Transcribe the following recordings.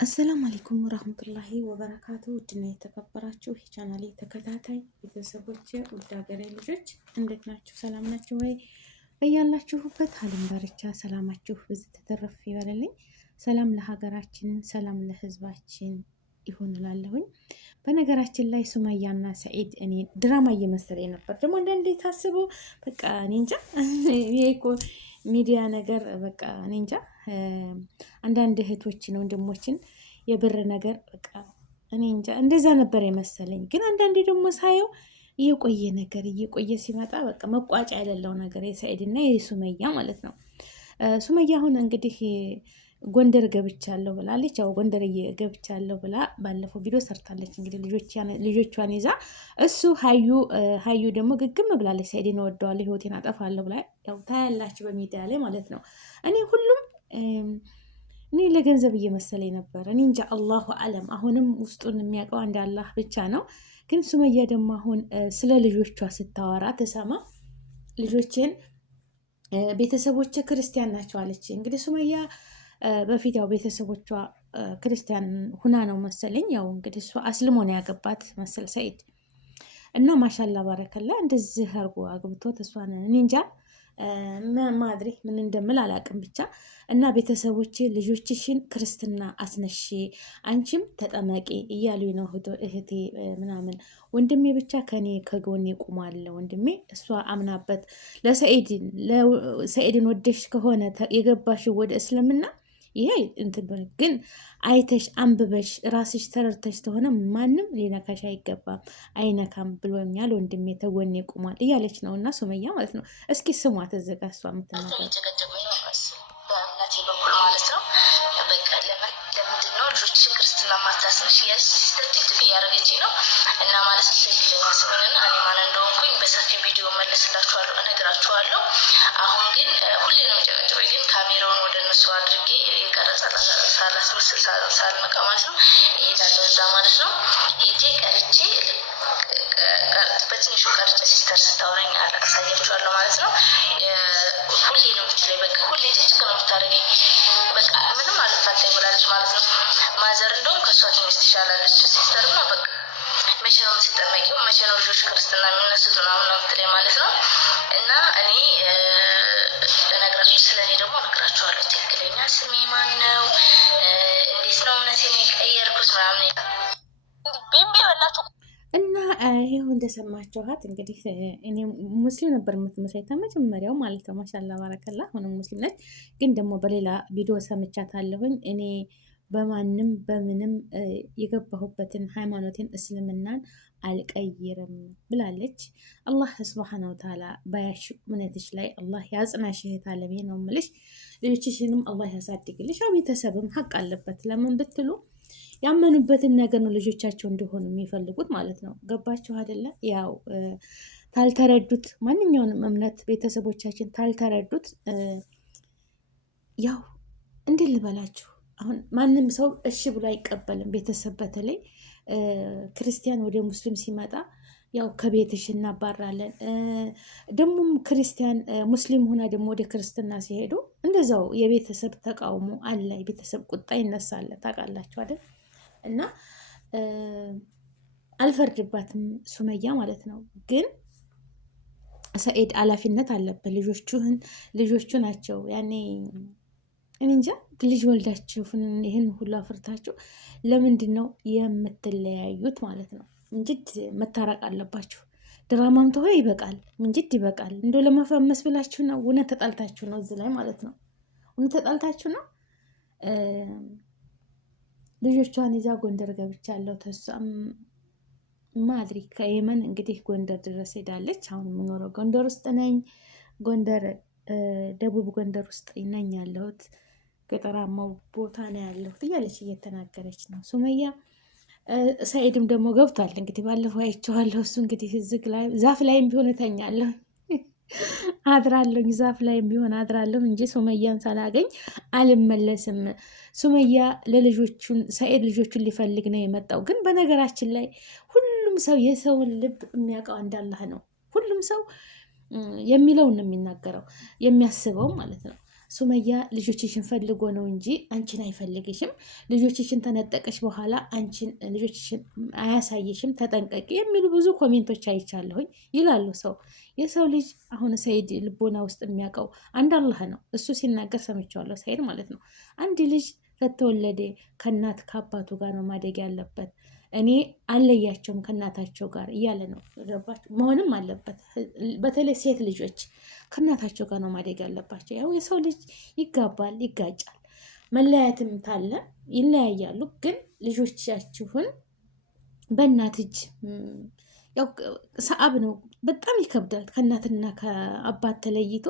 አሰላሙ አለይኩም ወራህመቱላሂ ወበረካቱ። ውድና የተከበራችሁ የቻናሌ ተከታታይ ቤተሰቦች ውድ ሀገሬ ልጆች እንዴት ናችሁ? ሰላም ናችሁ ወይ? በያላችሁበት ዓለም ዳርቻ ሰላማችሁ ብዙ ተተረፍ ይበልልኝ። ሰላም ለሀገራችን፣ ሰላም ለህዝባችን ይሁን እላለሁኝ። በነገራችን ላይ ሱመያና ሰኢድ እኔ ድራማ እየመሰለኝ ነበር። ደግሞ አንዳንዴ ታስበው በቃ እኔ እንጃ ይሄ እኮ ሚዲያ ነገር በቃ እኔ እንጃ አንዳንድ እህቶችን ወንድሞችን የብር ነገር በቃ እኔ እንጃ እንደዛ ነበር የመሰለኝ። ግን አንዳንዴ ደግሞ ሳየው እየቆየ ነገር እየቆየ ሲመጣ በቃ መቋጫ የሌለው ነገር የሰኢድና የሱመያ ማለት ነው። ሱመያ አሁን እንግዲህ ጎንደር ገብቻለሁ ብላለች። ያው ጎንደር ገብቻለሁ ብላ ባለፈው ቪዲዮ ሰርታለች። እንግዲህ ልጆቿን ይዛ እሱ ሀዩ ደግሞ ግግም ብላለች። ሰኢድን እወደዋለሁ ህይወቴን አጠፋለሁ ብላ ያው ታያላችሁ በሚዲያ ላይ ማለት ነው። ሁሉም እኔ ለገንዘብ እየመሰለኝ ነበር። እኔ እንጃ አላሁ አለም። አሁንም ውስጡን የሚያውቀው አንድ አላህ ብቻ ነው። ግን ሱመያ ደግሞ አሁን ስለ ልጆቿ ስታወራ ተሰማ ልጆቼን ቤተሰቦች ክርስቲያን ናቸው አለች። እንግዲህ ሱመያ በፊት ያው ቤተሰቦቿ ክርስቲያን ሁና ነው መሰለኝ። ያው እንግዲህ እሷ አስልሞ ነው ያገባት መሰል ሰኢድ እና ማሻላ ባረከላ እንደዚህ አርጎ አግብቶት እሷን እኔ እንጃ ማድሪ ምን እንደምል አላቅም። ብቻ እና ቤተሰቦቼ ልጆችሽን ክርስትና አስነሺ አንቺም ተጠመቂ እያሉ ነው እህቴ ምናምን። ወንድሜ ብቻ ከጎኔ ቁማለ ወንድሜ። እሷ አምናበት ለሰኢድን ወደሽ ከሆነ የገባሽው ወደ እስልምና ይሄ እንትን ግን አይተሽ አንብበሽ ራስሽ ተረድተሽ ተሆነ ማንም ሊነካሽ አይገባም፣ አይነካም ብሎኛል ወንድሜ ተጎኔ ቁሟል እያለች ነው። እና ሱመያ ማለት ነው። እስኪ ስሟት እዘጋ እሷ የምትናገር በእምነቴ በኩል ማለት ነው። በቃ ለምንድን ነው ልጆችሽን ክርስትና ማታስነሽ እያለች ሲስተር ጭቅጭቅ እያደረገች ነው። እና ማለት ነው ትክክለኛ ስሙንና እኔ ማን እንደሆንኩኝ በሰፊ ቪዲዮ መለስላችኋለሁ፣ እነግራችኋለሁ። አሁን ግን ሁሌ ነው ጨቀጭቆኝ፣ ግን ካሜራውን ወደ እነሱ አድርጌ የቀረጸ ሳላስመስል ሳልነቃ ማለት ነው እሄዳለሁ እዛ ማለት ነው። ሄጄ ቀርቼ በትንሹ ቀርጬ ሲስተር ስታወራኝ አሳያችኋለሁ ማለት ነው። ሁሌ ነው የምትለኝ፣ በቃ ሁሌ ጭቅጭቅ ነው የምታደርገኝ። በቃ ምንም አልፋታኝ ብላለች ማለት ነው። ማዘር እንደውም ከእሷ ትንሽ ትሻላለች። ሲስተር ነው በቃ መቼ ነው የምትጠመቂው? መቼ ነው ልጆች ክርስትና የሚነሱት? ምናምን ነው የምትለኝ ማለት ነው። እና እኔ እነግራችሁ ስለ እኔ ደግሞ እነግራችኋለሁ። ትክክለኛ ስሜ ማን ነው? እንዴት ነው እምነቴን የቀየርኩት? ምናምን ቢምቢ በላችሁ እና ይኸው እንደሰማችኋት እንግዲህ እኔ ሙስሊም ነበር የምትመስለኝ ከመጀመሪያው ማለት ነው። ማሻላ ባረከላ አሁንም ሙስሊም ነች። ግን ደግሞ በሌላ ቪዲዮ ሰምቻታለሁኝ። እኔ በማንም በምንም የገባሁበትን ሃይማኖቴን እስልምናን አልቀይርም ብላለች። አላህ ስብሓነ ወተዓላ ባያሽ እምነትሽ ላይ አላህ ያጽናሽ እህት አለሜ ነው የምልሽ። ልጆችሽንም አላህ ያሳድግልሽ። ያው ቤተሰብም ሀቅ አለበት። ለምን ብትሉ ያመኑበትን ነገር ነው ልጆቻቸው እንዲሆኑ የሚፈልጉት ማለት ነው። ገባችሁ አይደለ? ያው ታልተረዱት ማንኛውንም እምነት ቤተሰቦቻችን ታልተረዱት ያው እንዴት ልበላችሁ፣ አሁን ማንም ሰው እሺ ብሎ አይቀበልም። ቤተሰብ በተለይ ክርስቲያን ወደ ሙስሊም ሲመጣ ያው ከቤትሽ እናባራለን። ደግሞም ክርስቲያን ሙስሊም ሆና ደግሞ ወደ ክርስትና ሲሄዱ እንደዛው የቤተሰብ ተቃውሞ አለ፣ የቤተሰብ ቁጣ ይነሳል። ታውቃላችሁ አይደል? እና አልፈርድባትም ሱመያ ማለት ነው። ግን ሰኢድ ኃላፊነት አለበት። ልጆቹ ናቸው ያኔ እኔ እንጃ ልጅ ወልዳችሁ ይህን ሁሉ አፍርታችሁ ለምንድን ነው የምትለያዩት ማለት ነው? እንጅድ መታረቅ አለባችሁ። ድራማም ተሆነ ይበቃል፣ ምንጅድ ይበቃል። እንደው ለመፈመስ ብላችሁ ነው? እውነት ተጣልታችሁ ነው እዚህ ላይ ማለት ነው። እውነት ተጣልታችሁ ነው። ልጆቿን ይዛ ጎንደር ገብቻለሁ። ተሷም ማድሪ ከየመን እንግዲህ ጎንደር ድረስ ሄዳለች። አሁን የምኖረው ጎንደር ውስጥ ነኝ። ጎንደር ደቡብ ጎንደር ውስጥ ነኝ ያለሁት፣ ገጠራማው ቦታ ነው ያለሁት እያለች እየተናገረች ነው ሱመያ። ሰኢድም ደግሞ ገብቷል። እንግዲህ ባለፈው አይቼዋለሁ። እሱ እንግዲህ ዛፍ ላይም ቢሆን እተኛለሁ አድራለሁ፣ ዛፍ ላይም ቢሆን አድራለሁ እንጂ ሱመያን ሳላገኝ አልመለስም። ሱመያ ሰኢድ ልጆቹን ሊፈልግ ነው የመጣው። ግን በነገራችን ላይ ሁሉም ሰው የሰውን ልብ የሚያውቀው እንዳላህ ነው። ሁሉም ሰው የሚለውን ነው የሚናገረው፣ የሚያስበው ማለት ነው። ሱመያ ልጆችሽን ፈልጎ ነው እንጂ አንቺን አይፈልግሽም። ልጆችሽን ተነጠቀሽ በኋላ አንቺን ልጆችሽን አያሳይሽም፣ ተጠንቀቂ የሚሉ ብዙ ኮሜንቶች አይቻለሁኝ ይላሉ ሰው። የሰው ልጅ አሁን ሰይድ ልቦና ውስጥ የሚያውቀው አንድ አላህ ነው። እሱ ሲናገር ሰምቼዋለሁ፣ ሰይድ ማለት ነው። አንድ ልጅ ከተወለደ ከእናት ከአባቱ ጋር ነው ማደግ ያለበት። እኔ አለያቸውም ከእናታቸው ጋር እያለ ነው። ገባችሁ? መሆንም አለበት። በተለይ ሴት ልጆች ከእናታቸው ጋር ነው ማደግ ያለባቸው። ያው የሰው ልጅ ይጋባል፣ ይጋጫል፣ መለያየትም ታለ ይለያያሉ። ግን ልጆቻችሁን በእናት እጅ ያው ሰአብ ነው፣ በጣም ይከብዳል። ከእናትና ከአባት ተለይቶ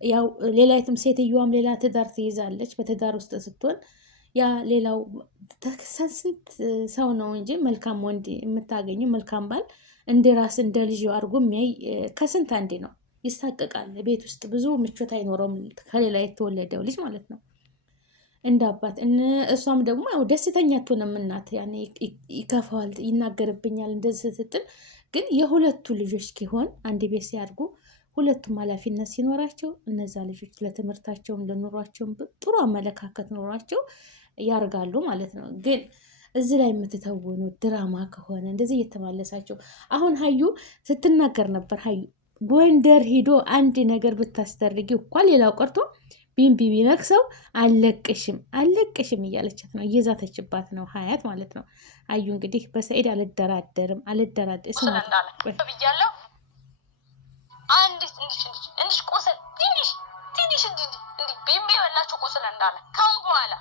ያው ሌላይትም ሴትዮዋም ሌላ ትዳር ትይዛለች። በትዳር ውስጥ ስትሆን ያ ሌላው ስንት ሰው ነው እንጂ መልካም ወንድ የምታገኙ መልካም ባል እንደ ራስ እንደ ልጅ አድርጎ የሚያይ ከስንት አንዴ ነው። ይሳቀቃል። ቤት ውስጥ ብዙ ምቾት አይኖረውም ከሌላ የተወለደው ልጅ ማለት ነው እንደ አባት። እሷም ደግሞ ያው ደስተኛ አትሆንም እናት፣ ያኔ ይከፋዋል፣ ይናገርብኛል እንደዚህ ስትል። ግን የሁለቱ ልጆች ሲሆን አንድ ቤት ሲያድጉ ሁለቱም ኃላፊነት ሲኖራቸው እነዛ ልጆች ለትምህርታቸውም ለኑሯቸውም ጥሩ አመለካከት ኖሯቸው ያርጋሉ ማለት ነው። ግን እዚህ ላይ የምትተውኑት ድራማ ከሆነ እንደዚህ እየተማለሳቸው አሁን ሀዩ ስትናገር ነበር። ሀዩ ጎንደር ሂዶ አንድ ነገር ብታስደርጊ እኳ ሌላው ቀርቶ ቢንቢ ቢነክሰው አለቅሽም አለቅሽም እያለቻት ነው፣ እየዛተችባት ነው ሀያት ማለት ነው። ሀዩ እንግዲህ በሰኢድ አልደራደርም ብያለሁ። አንዲት እንዲሽ ቁስል ትንሽ ቢንቢ የበላችሁ ቁስል እንዳለ ካሁን በኋላ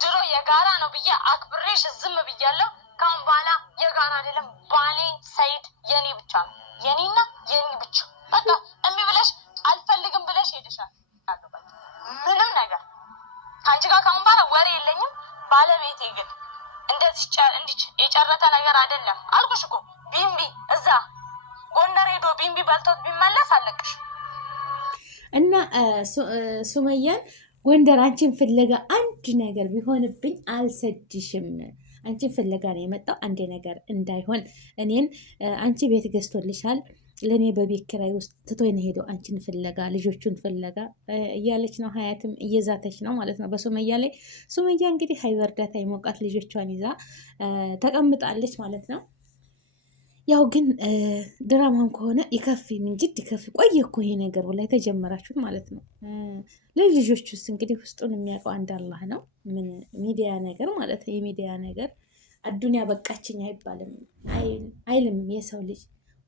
ድሮ የጋራ ነው ብዬ አክብሬሽ ዝም ብያለሁ። ካሁን በኋላ የጋራ አይደለም። ባሌ ሰኢድ የኔ ብቻ ነው፣ የኔና የኔ ብቻ። በቃ እምቢ ብለሽ አልፈልግም ብለሽ ሄደሻል። ምንም ነገር ከአንቺ ጋር ካሁን በኋላ ወሬ የለኝም። ባለቤቴ ግን እንደዚህ የጨረተ ነገር አይደለም አልኩሽ እኮ። ቢንቢ እዛ ጎንደር ሄዶ ቢንቢ በልቶት ቢመለስ አለቅሽ እና ሱመያን ጎንደር አንቺን ፍለጋ አንድ ነገር ቢሆንብኝ አልሰድሽም። አንቺን ፍለጋ ነው የመጣው። አንድ ነገር እንዳይሆን እኔን አንቺ ቤት ገዝቶልሻል፣ ለእኔ በቤት ኪራይ ውስጥ ትቶኝ ነው ሄደው አንቺን ፍለጋ ልጆቹን ፍለጋ እያለች ነው። ሀያትም እየዛተች ነው ማለት ነው በሱመያ ላይ። ሱመያ እንግዲህ ሀይበርዳታ ይሞቃት ልጆቿን ይዛ ተቀምጣለች ማለት ነው። ያው ግን ድራማም ከሆነ ይከፍ ምንጅድ ይከፍ። ቆየ እኮ ይሄ ነገር ላይ ተጀመራችሁት ማለት ነው። ለልጆች ውስጥ እንግዲህ ውስጡን የሚያውቀው አንድ አላህ ነው። ምን ሚዲያ ነገር ማለት ነው። የሚዲያ ነገር አዱንያ በቃችኝ አይባልም አይልም የሰው ልጅ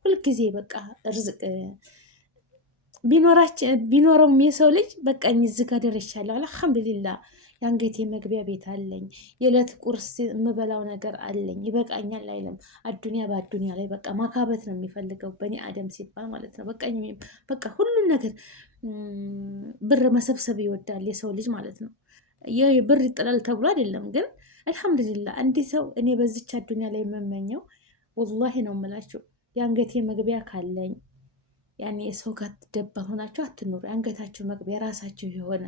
ሁልጊዜ በቃ እርዝቅ ቢኖረውም የሰው ልጅ በቃኝ እዚህ ጋር ደርሻለሁ አልሐምዱሊላህ፣ የአንገቴ መግቢያ ቤት አለኝ፣ የዕለት ቁርስ የምበላው ነገር አለኝ፣ ይበቃኛል አይልም። አዱንያ በአዱንያ ላይ በቃ ማካበት ነው የሚፈልገው በኒ አደም ሲባል ማለት ነው። በቃ ሁሉን ነገር ብር መሰብሰብ ይወዳል የሰው ልጅ ማለት ነው። ብር ይጥላል ተብሎ አይደለም፣ ግን አልሐምዱሊላህ እንዲህ ሰው እኔ በዚች አዱንያ ላይ የምመኘው ወላሂ ነው የምላችሁ የአንገቴ መግቢያ ካለኝ ያኔ የሰው ጋር ደባል ሆናችሁ አትኖሩ። የአንገታችሁ መግቢያ የራሳችሁ የሆነ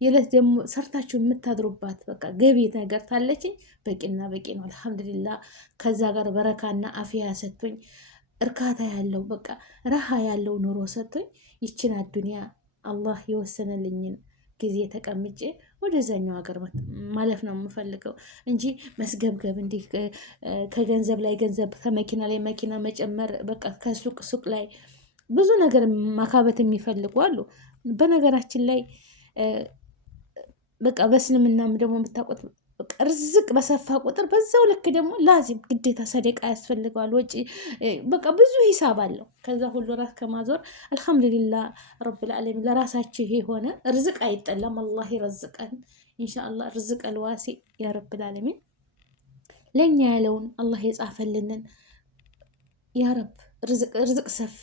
የዕለት ደግሞ ሰርታችሁ የምታድሩባት በቃ ገቢ ነገር ታለችኝ በቂና በቂ ነው። አልሐምዱሊላህ ከዛ ጋር በረካና አፍያ ሰጥቶኝ እርካታ ያለው በቃ ረሃ ያለው ኑሮ ሰጥቶኝ ይችን አዱንያ አላህ የወሰነልኝን ጊዜ ተቀምጬ ወደዛኛው ሀገር ማለፍ ነው የምፈልገው እንጂ መስገብገብ እንዲህ ከገንዘብ ላይ ገንዘብ ከመኪና ላይ መኪና መጨመር በቃ ከሱቅ ሱቅ ላይ ብዙ ነገር ማካበት የሚፈልጉ አሉ። በነገራችን ላይ በቃ በእስልምናም ደግሞ የምታውቁት ርዝቅ በሰፋ ቁጥር በዛው ልክ ደግሞ ላዚም ግዴታ ሰደቃ ያስፈልገዋል። ወጪ በቃ ብዙ ሂሳብ አለው። ከዛ ሁሉ ራስ ከማዞር አልሐምዱሊላህ ረብል ዓለሚን ለራሳችሁ የሆነ ርዝቅ አይጠላም። አላህ ይረዝቀን ኢንሻአላህ። ርዝቅ አልዋሲ ያ ረብል ዓለሚን ለኛ ያለውን አላህ የጻፈልንን ያ ረብ ርዝቅ ሰፊ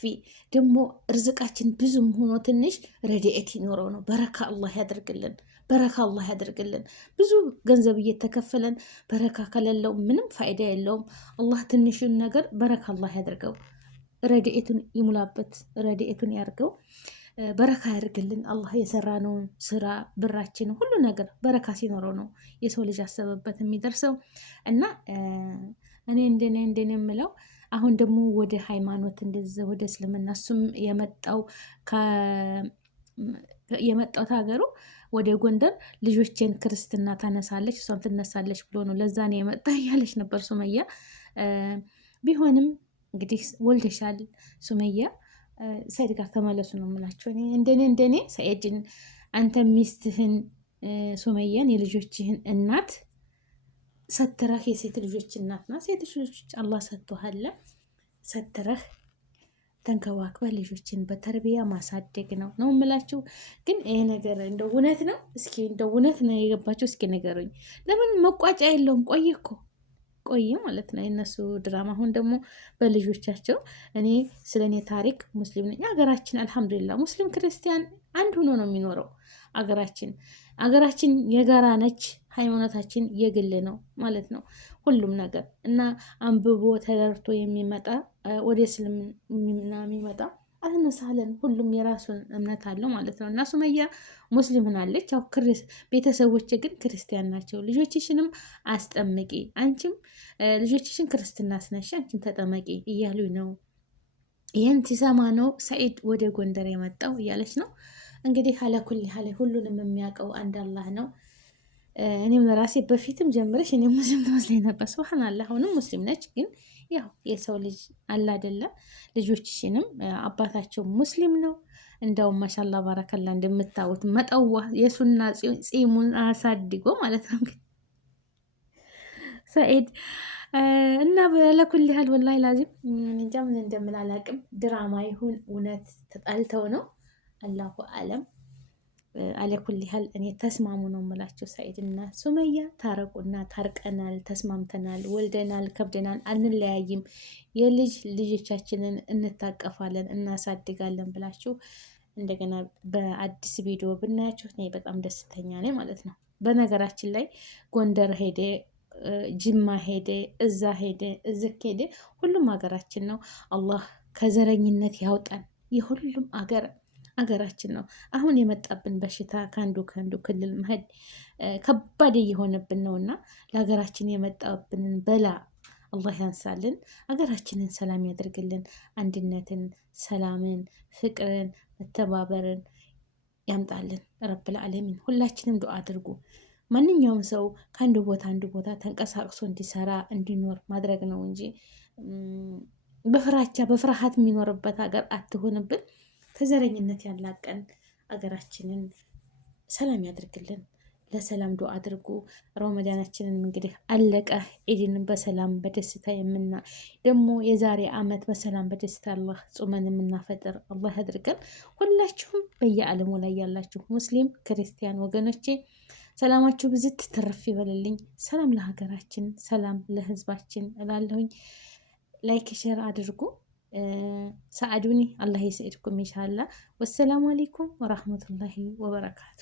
ደግሞ ርዝቃችን ብዙም ሆኖ ትንሽ ረድኤት ይኖረው ነው። በረካ አላህ ያደርግልን፣ በረካ አላህ ያደርግልን። ብዙ ገንዘብ እየተከፈለን በረካ ከሌለው ምንም ፋይዳ የለውም። አላህ ትንሹን ነገር በረካ አላህ ያደርገው፣ ረድኤቱን ይሙላበት፣ ረድኤቱን ያርገው፣ በረካ ያደርግልን። አላህ የሰራነውን ስራ ብራችን ሁሉ ነገር በረካ ሲኖረው ነው የሰው ልጅ አሰበበት የሚደርሰው። እና እኔ እንደኔ የምለው አሁን ደግሞ ወደ ሃይማኖት እንደዚህ ወደ እስልምና እሱም የመጣው የመጣሁት ሀገሩ ወደ ጎንደር ልጆቼን ክርስትና ታነሳለች እሷም ትነሳለች ብሎ ነው። ለዛ ነው የመጣ እያለች ነበር ሱመያ። ቢሆንም እንግዲህ ወልደሻል ሱመያ፣ ሰኢድ ጋር ተመለሱ ነው የምላቸው። እንደኔ ሰኢድን አንተ ሚስትህን ሱመያን የልጆችህን እናት ሰትረህ፣ የሴት ልጆች እናት ናት። ሴት ልጆች አላህ ሰጥቶሃል፣ ሰትረህ ተንከባክበህ ልጆችን በተርቢያ ማሳደግ ነው የምላችሁ። ግን ይሄ ነገር እንደው እውነት ነው? እስኪ እንደው እውነት ነው የገባቸው? እስኪ ንገሩኝ። ለምን መቋጫ የለውም? ቆይ ማለት ነው የነሱ ድራማ። አሁን ደግሞ በልጆቻቸው እኔ ስለ እኔ ታሪክ ሙስሊም ነኝ። ሀገራችን አልሐምዱሊላ ሙስሊም ክርስቲያን አንድ ሆኖ ነው የሚኖረው። አገራችን የጋራ ነች። ሃይማኖታችን የግል ነው ማለት ነው ሁሉም ነገር እና አንብቦ ተደርቶ የሚመጣ ወደ እስልምና የሚመጣ አልነሳለን። ሁሉም የራሱን እምነት አለው ማለት ነው። እና ሱመያ ሙስሊም ሆናለች። ያው ቤተሰቦች ግን ክርስቲያን ናቸው። ልጆችሽንም አስጠምቂ፣ አንቺም ልጆችሽን ክርስትና አስነሽ፣ አንቺም ተጠመቂ እያሉኝ ነው። ይህን ሲሰማ ነው ሰኢድ ወደ ጎንደር የመጣው እያለች ነው እንግዲህ። አለኩል ያለ ሁሉንም የሚያውቀው አንድ አላህ ነው። እኔም ለራሴ በፊትም ጀምረሽ እኔ ሙስሊም ትመስለኝ ነበር። ሱብሃንአላህ አሁንም ሙስሊም ነች። ግን ያው የሰው ልጅ አለ አይደለ? ልጆችሽንም አባታቸው ሙስሊም ነው። እንደውም ማሻላ ባረከላ እንደምታዩት መጠዋ የሱና ጺሙን አሳድጎ ማለት ነው ሰኢድ እና ለኩል ያህል ወላሂ ላዚም እንጃ ምን እንደምል አላውቅም። ድራማ ይሁን እውነት ተጣልተው ነው አላሁ አለም። አለኩል ያህል እኔ ተስማሙ ነው የምላቸው። ሰኢድ እና ሱመያ ታረቁና ታርቀናል፣ ተስማምተናል፣ ወልደናል፣ ከብደናል፣ አንለያይም፣ ልጆቻችንን እንታቀፋለን፣ እናሳድጋለን ብላችሁ እንደገና በአዲስ ቪዲዮ ብናያቸው እኔ በጣም ደስተኛ ነኝ ማለት ነው። በነገራችን ላይ ጎንደር ሄደ፣ ጅማ ሄደ፣ እዛ ሄደ፣ እዝክ ሄደ፣ ሁሉም ሀገራችን ነው። አላህ ከዘረኝነት ያውጣን። የሁሉም አገራችን ነው። አሁን የመጣብን በሽታ ከአንዱ ክልል መሄድ ከባድ እየሆነብን ነው እና ለሀገራችን የመጣብንን በላ አላህ ያንሳልን። ሀገራችንን ሰላም ያደርግልን። አንድነትን፣ ሰላምን፣ ፍቅርን፣ መተባበርን ያምጣልን ረብል ዓለሚን። ሁላችንም ዱዓ አድርጉ። ማንኛውም ሰው ከአንዱ ቦታ አንዱ ቦታ ተንቀሳቅሶ እንዲሰራ እንዲኖር ማድረግ ነው እንጂ በፍራቻ በፍርሃት የሚኖርበት ሀገር አትሆንብን። ከዘረኝነት ያላቀን አገራችንን ሰላም ያድርግልን። ለሰላም ዱዓ አድርጉ። ረመዳናችንን እንግዲህ አለቀ። ኢድንን በሰላም በደስታ ደግሞ የዛሬ ዓመት በሰላም በደስታ አላህ ጾመን የምናፈጥር አላህ ያድርገን። ሁላችሁም በየዓለሙ ላይ ያላችሁ ሙስሊም ክርስቲያን ወገኖቼ ሰላማችሁ ብዝት ትርፍ ይበልልኝ። ሰላም ለሀገራችን፣ ሰላም ለህዝባችን እላለሁኝ። ላይክ ሼር አድርጉ። ሰአዱኒ አላህ ይስዒድኩም ኢንሻአላህ። ወሰላሙ አለይኩም ወራህመቱላሂ ወበረካቱ።